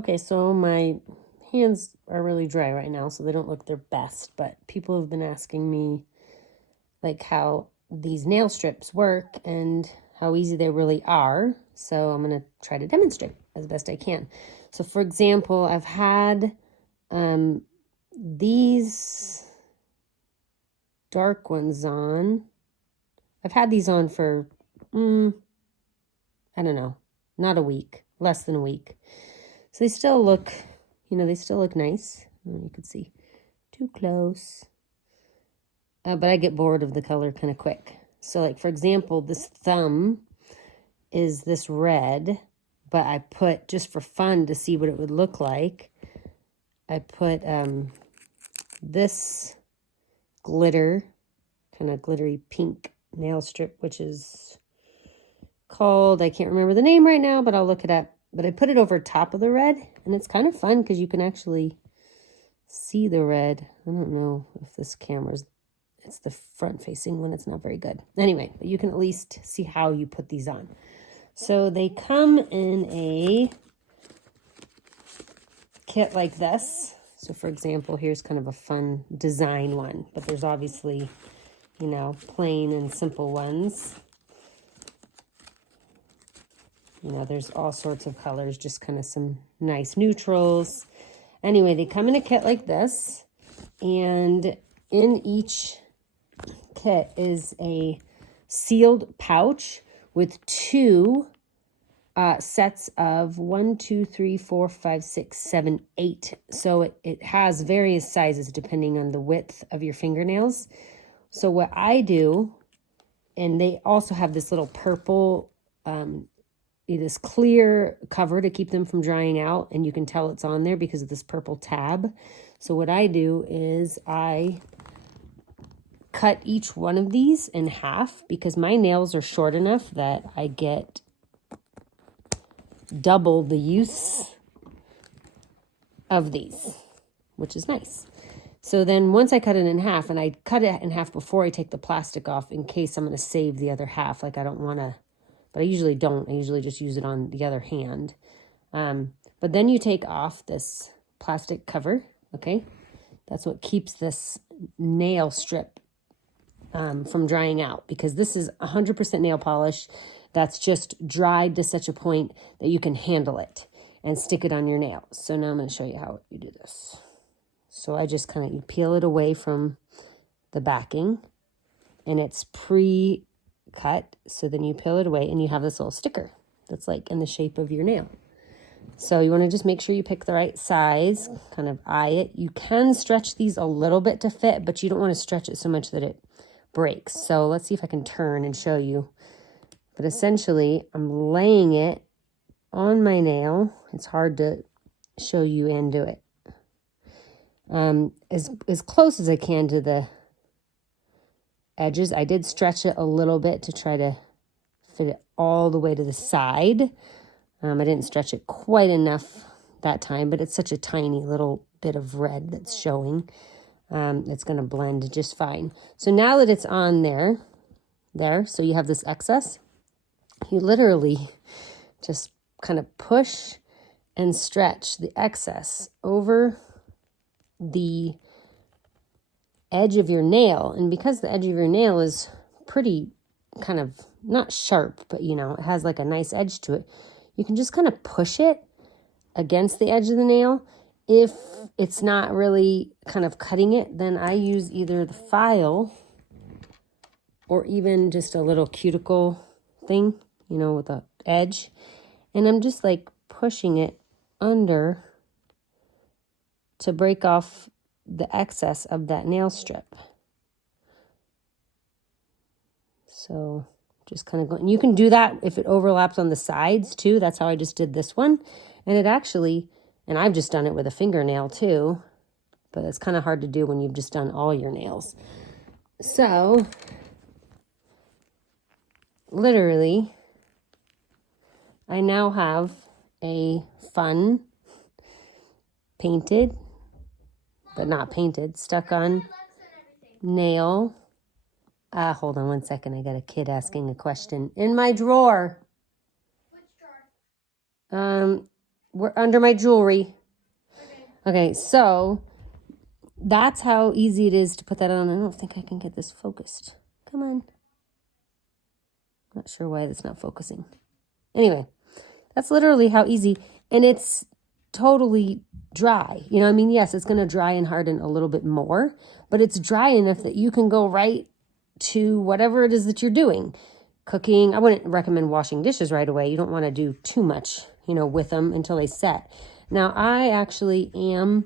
Okay, so my hands are really dry right now, so they don't look their best, but people have been asking me like how these nail strips work and how easy they really are. So I'm going to try to demonstrate as best I can. So for example, I've had these dark ones on. I've had these on for, I don't know, not a week, less than a week. So they still look, they still look nice. You can see too close. But I get bored of the color kind of quick. So like, for example, this thumb is this red, but I put, just for fun to see what it would look like, I put this glitter, kind of glittery pink nail strip, which is called, I can't remember the name right now, but I'll look it up. But I put it over top of the red, and it's kind of fun because you can actually see the red. I don't know if this camera's, it's the front facing one, it's not very good. Anyway, but you can at least see how you put these on. So they come in a kit like this. So for example, here's kind of a fun design one, but there's obviously, plain and simple ones. There's all sorts of colors, just kind of some nice neutrals. Anyway, they come in a kit like this, and in each kit is a sealed pouch with two sets of 1, 2, 3, 4, 5, 6, 7, 8. So it has various sizes depending on the width of your fingernails. So what I do, and they also have this little purple, this clear cover to keep them from drying out, and you can tell it's on there because of this purple tab. So what I do is I cut each one of these in half because my nails are short enough that I get double the use of these, which is nice. So then once I cut it in half, and I cut it in half before I take the plastic off in case I'm going to save the other half, like I don't want to, but I usually don't. I usually just use it on the other hand. But then you take off this plastic cover, okay? That's what keeps this nail strip from drying out, because this is 100% nail polish that's just dried to such a point that you can handle it and stick it on your nail. So now I'm going to show you how you do this. So I just kind of, you peel it away from the backing, and it's pre-cut. So then you peel it away and you have this little sticker that's like in the shape of your nail. So you want to just make sure you pick the right size, kind of eye it. You can stretch these a little bit to fit, but you don't want to stretch it so much that it breaks. So let's see if I can turn and show you. But essentially, I'm laying it on my nail. It's hard to show you and do it. As close as I can to the edges. I did stretch it a little bit to try to fit it all the way to the side. I didn't stretch it quite enough that time, but it's such a tiny little bit of red that's showing. It's going to blend just fine. So now that it's on there, so you have this excess, you literally just kind of push and stretch the excess over the edge of your nail. And because the edge of your nail is pretty kind of not sharp, but it has like a nice edge to it, you can just kind of push it against the edge of the nail. If it's not really kind of cutting it, then I use either the file or even just a little cuticle thing, with a edge. And I'm just like pushing it under to break off the excess of that nail strip. So just kind of going. You can do that if it overlaps on the sides too. That's how I just did this one. And it actually, and I've just done it with a fingernail too, but it's kind of hard to do when you've just done all your nails. So literally, I now have a fun painted, but not painted, stuck on nail. Hold on one second. I got a kid asking a question in my drawer. Which drawer? We're under my jewelry. Okay, so that's how easy it is to put that on. I don't think I can get this focused. Come on. Not sure why that's not focusing. Anyway, that's literally how easy, and it's totally dry. You know, I mean, yes, it's going to dry and harden a little bit more, but it's dry enough that you can go right to whatever it is that you're doing. Cooking, I wouldn't recommend washing dishes right away. You don't want to do too much, you know, with them until they set. Now, I actually am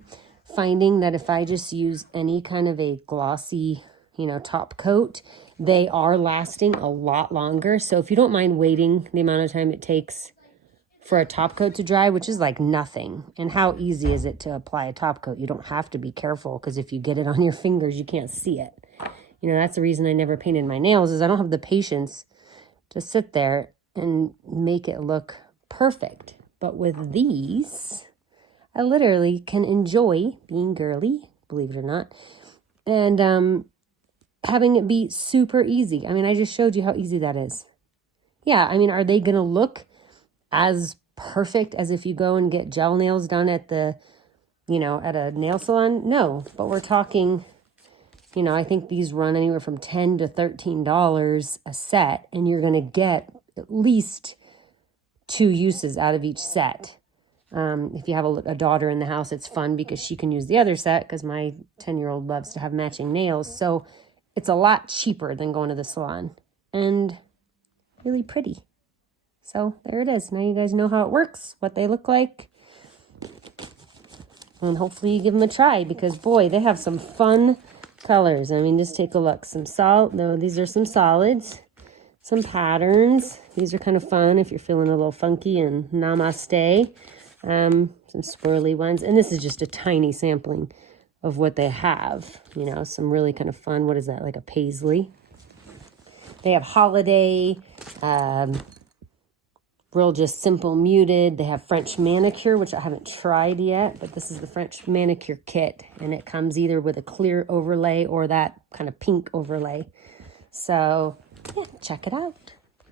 finding that if I just use any kind of a glossy, you know, top coat, they are lasting a lot longer. So if you don't mind waiting the amount of time it takes for a top coat to dry, which is like nothing. And how easy is it to apply a top coat? You don't have to be careful, because if you get it on your fingers, you can't see it. You know, that's the reason I never painted my nails, is I don't have the patience to sit there and make it look perfect. But with these, I literally can enjoy being girly, believe it or not, and having it be super easy. I mean, I just showed you how easy that is. Yeah, I mean, are they going to look as perfect as if you go and get gel nails done at the, you know, at a nail salon? No, but we're talking, you know, I think these run anywhere from $10 to $13 a set, and you're going to get at least 2 uses out of each set. If you have a daughter in the house, it's fun because she can use the other set, because my 10-year-old loves to have matching nails. So it's a lot cheaper than going to the salon, and really pretty. So there it is. Now you guys know how it works, what they look like. And hopefully you give them a try, because boy, they have some fun colors. I mean, just take a look. These are some solids, some patterns. These are kind of fun if you're feeling a little funky, and namaste. Some swirly ones. And this is just a tiny sampling of what they have. You know, some really kind of fun. What is that? Like a paisley. They have holiday, real just simple muted. They have French manicure, which I haven't tried yet, but this is the French manicure kit, and it comes either with a clear overlay or that kind of pink overlay. So yeah, check it out.